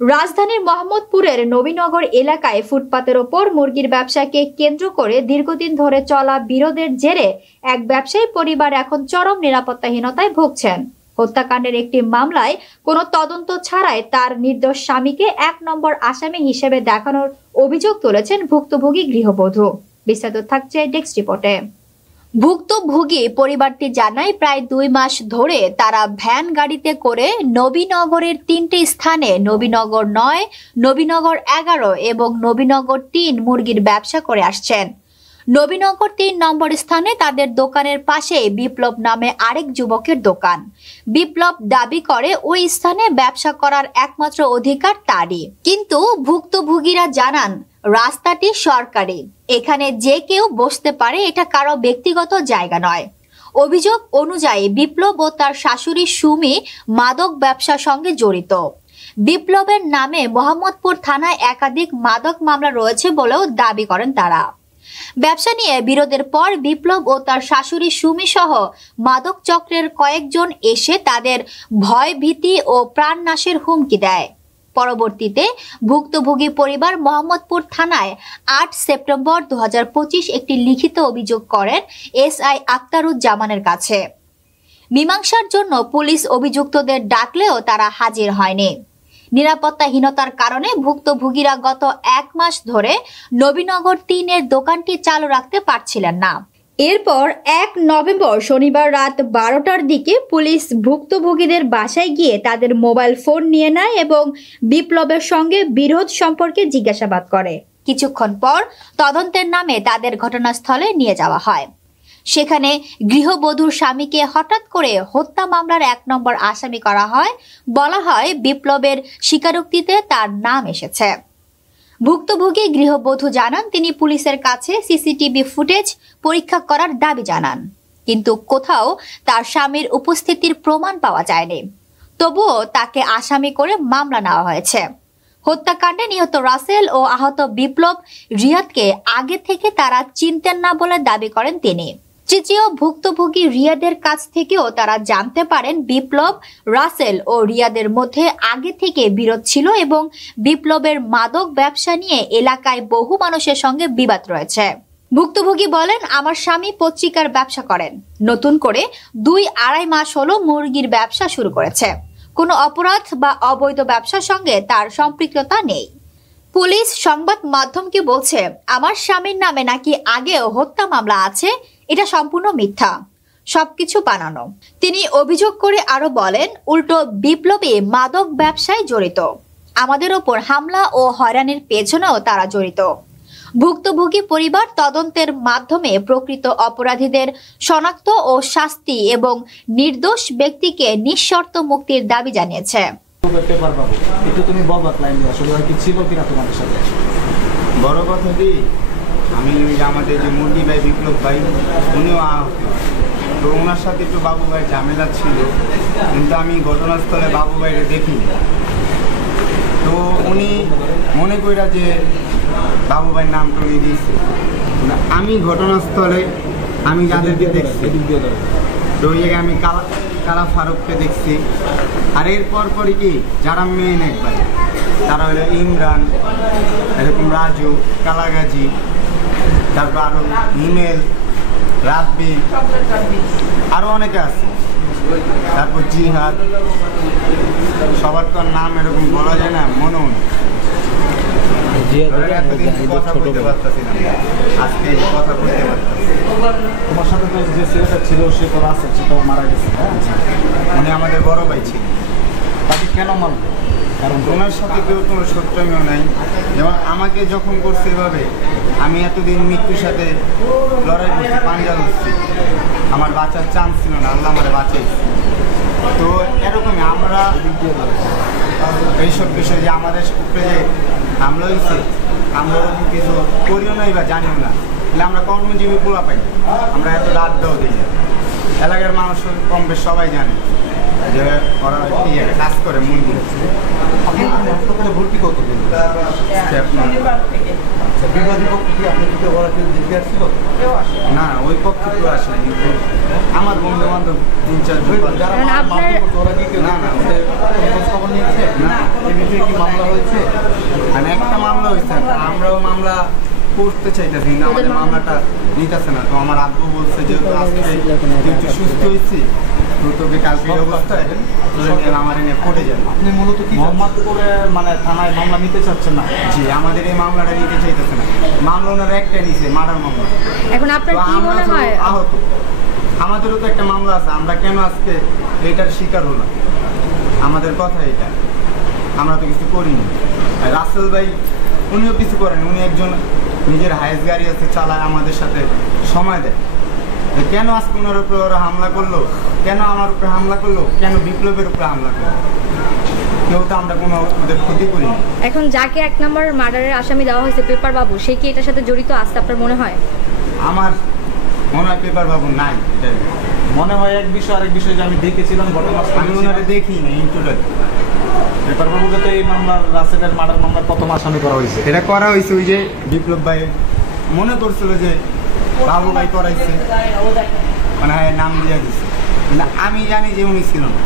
রাজধানীর মোহাম্মদপুরের নবীনগর এলাকায় ফুটপাতের ওপর মুরগির ব্যবসাকে কেন্দ্র করে দীর্ঘদিন ধরে চলা বিরোধের জেরে এক ব্যবসায়ী পরিবার এখন চরম নিরাপত্তাহীনতায় ভুগছেন। হত্যাকাণ্ডের একটি মামলায় কোনো তদন্ত ছাড়াই তার নির্দোষ স্বামীকে ১ নম্বর আসামি হিসেবে দেখানোর অভিযোগ তুলেছেন ভুক্তভোগী গৃহবধূ। বিস্তারিত থাকছে ডেস্ক রিপোর্টে। ভুক্তভোগী পরিবারটি জানায়, প্রায় ২ মাস ধরে তারা ভ্যান গাড়িতে করে নবীনগরের ৩টি স্থানে নবীনগর ৯, নবীনগর ১১ এবং নবীনগর ৩ মুরগির ব্যবসা করে আসছেন। নবীনগর ৩ নম্বর স্থানে তাদের দোকানের পাশে বিপ্লব নামে আরেক যুবকের দোকান। বিপ্লব দাবি করে ওই স্থানে ব্যবসা করার একমাত্র অধিকার তারই, কিন্তু ভুক্তভোগীরা জানান রাস্তাটি সরকারি, এখানে যে কেউ বসতে পারে, এটা কারো ব্যক্তিগত জায়গা নয়। অভিযোগ অনুযায়ী বিপ্লব ও তার শাশুড়ি সুমি মাদক ব্যবসার সঙ্গে জড়িত। বিপ্লবের নামে মোহাম্মদপুর থানায় একাধিক মাদক মামলা রয়েছে বলেও দাবি করেন তারা। ব্যবসা নিয়ে বিরোধের পর বিপ্লব ও তার শাশুড়ি সুমি সহ মাদক চক্রের কয়েকজন এসে তাদের ভয় ভীতি ও প্রাণনাশের হুমকি দেয়। পরবর্তীতে ভুক্তভোগী পরিবার মোহাম্মদপুর থানায় ৮ সেপ্টেম্বর ২০২৫ একটি লিখিত অভিযোগ করেন এসআই আক্তারুজ্জামানের কাছে। মীমাংসার জন্য পুলিশ অভিযুক্তদের ডাকলেও তারা হাজির হয়নি। নিরাপত্তাহীনতার কারণে ভুক্তভোগীরা গত ১ মাস ধরে নবীনগর ৩-এর দোকানটি চালু রাখতে পারছিলেন না। এরপর ১ নভেম্বর শনিবার রাত ১২টার দিকে পুলিশ ভুক্তভোগীদের বাসায় গিয়ে তাদের মোবাইল ফোন নিয়ে নেয় এবং বিপ্লবের সঙ্গে বিরোধ সম্পর্কে জিজ্ঞাসাবাদ করে। কিছুক্ষণ পর তদন্তের নামে তাদের ঘটনাস্থলে নিয়ে যাওয়া হয়। সেখানে গৃহবধূর স্বামীকে হঠাৎ করে হত্যা মামলার ১ নম্বর আসামি করা হয়। বলা হয় বিপ্লবের স্বীকারোক্তিতে তার নাম এসেছে। ভুক্তভোগী গৃহবধূ জানান তিনি পুলিশের কাছে সিসিটিভি ফুটেজ পরীক্ষা করার দাবি জানান, কিন্তু কোথাও তার স্বামীর উপস্থিতির প্রমাণ পাওয়া যায়নি। তবুও তাকে আসামি করে মামলা নেওয়া হয়েছে। হত্যাকাণ্ডে নিহত রাসেল ও আহত বিপ্লব রিয়াদকে আগে থেকে তারা চিনতেন না বলে দাবি করেন তিনি। তৃতীয় ভুক্তভোগী রিয়াদের কাছ থেকেও তারা জানতে পারেন বিপ্লব, রাসেল ও রিয়াদের মধ্যে আগে থেকে বিরোধ ছিল এবং বিপ্লবের মাদক ব্যবসা নিয়ে এলাকায় বহু মানুষের সঙ্গে বিবাদ রয়েছে। ভুক্তভোগী বলেন, আমার স্বামী পত্রিকার ব্যবসা করেন, নতুন করে ২-২.৫ মাস হলো মুরগির ব্যবসা শুরু করেছে। কোনো অপরাধ বা অবৈধ ব্যবসার সঙ্গে তার সম্পৃক্ততা নেই। পুলিশ সংবাদ মাধ্যমকে বলছে, আমার স্বামীর নামে নাকি আগেও হত্যা মামলা আছে, এটা সম্পূর্ণ মিথ্যা, সবকিছু বানানো। তিনি অভিযোগ করে আরো বলেন, উল্টো বিপ্লবী মাদক ব্যবসায় জড়িত, আমাদের ওপর হামলা ও হয়রানির পেছনেও তারা জড়িত। ভুক্তভোগী পরিবার তদন্তের মাধ্যমে প্রকৃত অপরাধীদের শনাক্ত ও শাস্তি এবং নির্দোষ ব্যক্তিকে নিঃশর্ত মুক্তির দাবি জানিয়েছে। বড় কথা কি, আমি আমাদের যে মুরগি ভাই বিপ্লব ভাই উনিও আহত, তো ওনার সাথে একটু বাবু ভাই ঝামেলা ছিল, কিন্তু আমি ঘটনাস্থলে বাবু ভাইকে দেখিনি। তো উনি মনে কইরা যে বাবু ভাইয়ের নামটা উনি দিয়েছে। আমি ঘটনাস্থলে আমি যাদেরকে দেখছি, তো ওই জায়গায় আমি কালা ফারুককে দেখছি। আর এরপর পরই কি যারা মেন একবার তারা হলো ইমরান, এরকম রাজু, কালাগাজি, তারপর আরো হিমেল, রাব্বি, আরো অনেকে আছে, তারপর জিহাদ, সবার তো নাম এরকম বলা যায় না, মনে হয় এতদিন কথা বলতে পারতেছি না, আজকে কথা বলতে পারতেছি। তোমার সাথে তো যে ছেলেটা ছিল সে তো রাসেল, সে তো মারা গেছে। উনি আমাদের বড় ভাই ছিল। তাকে কেন মারল? কারণ ওনার সাথে কেউ কোনো সত্যমিও নাই। যেমন আমাকে যখন করছে এভাবে, আমি এতদিন মৃত্যুর সাথে লড়াই করছি, পাঞ্জা করছি, আমার বাঁচার চান্স ছিল না, আল্লাহ আমার বাঁচাইছে। তো এরকমই আমরা এইসব বিষয় যে আমাদের উপরে যে হামলা হয়েছে, আমরা ওরকম কিছু করিও নাই বা জানিও না, তাহলে আমরা কর্মজীবী পোলা পাই, আমরা এত আড্ডাও দিই না। এলাকার মানুষ কম বেশ সবাই জানে যে ওরা কাজ করে মুরগি। আপনাদের ভর্তি কতদিন? আচ্ছা, বিবাদী পক্ষ কি আপনি দ্বিতীয় করা কেউ দেখতে আসছিল? না, ওই পক্ষে কেউ আসে নাই, কিন্তু আমার বন্ধু বান্ধব 3-4 জন যারা কারণ আপনার- মারধর করতো, ওরা কি কেউ না, না, ওদের কোনো খোঁজ খবর নিয়েছে? না। এই বিষয়ে কি মামলা হয়েছে? আর একটা মামলা হয়েছে, আমরাও মামলা করতে চাইতেছি, কিন্তু আমাদের মামলাটা নিতেছে না। তো আমার আব্বু বলছে যে আজকে যেহেতু সুস্থ হয়েছি, তো তোকে কালকে এই অবস্থায় তুলে নিয়ে আমার এনে পড়ে যাবে। আপনি মূলত কি মোহাম্মদপুরে মানে থানায় মামলা নিতে চাচ্ছেন না? জি, আমাদের এই মামলাটা নিতে চাইতেছে না। মামলা ওনারা একটা নিছে, মার্ডার মামলা। এখন আপনার তো কি আমরা মনে তো হয় আহত, আমাদেরও তো একটা মামলা আছে, আমরা কেন আজকে এইটার শিকার হলাম? আমাদের কথা এটা, আমরা তো কিছু করিনি। আর রাসেল ভাই উনিও কিছু করেন, উনি একজন নিজের হাইস গাড়ি আছে, চালায়, আমাদের সাথে সময় দেয়। তো কেন আজকে ওনার উপরে ওরা হামলা করলো, কেন আমার উপরে হামলা করলো, কেন বিপ্লবের উপরে হামলা করলো? কেউ তো আমরা কোনো ওদের ক্ষতি করিনি। এখন যাকে 1 নম্বর মার্ডারের আসামি দেওয়া হয়েছে পেপার বাবু, সে কি এটার সাথে জড়িত আছে আপনার মনে হয়? আমার মনে হয় পেপার বাবু নাই, এটাই মনে হয় এক বিষয়, আরেক বিষয় যে আমি দেখেছিলাম আমি ঘটনাস্থলে ওনারা দেখি না ইন্টুটাল। পেপারবাবুকে তো এই মামলার রাসেলের মার্ডার মামলার প্রথম আসামি করা হয়েছে। এটা করা হয়েছে ওই যে বিপ্লব ভাই মনে করছিল যে বাবু ভাই করাইছে, মানে নাম দিয়ে দিচ্ছে, কিন্তু আমি জানি যে উনি ছিল না।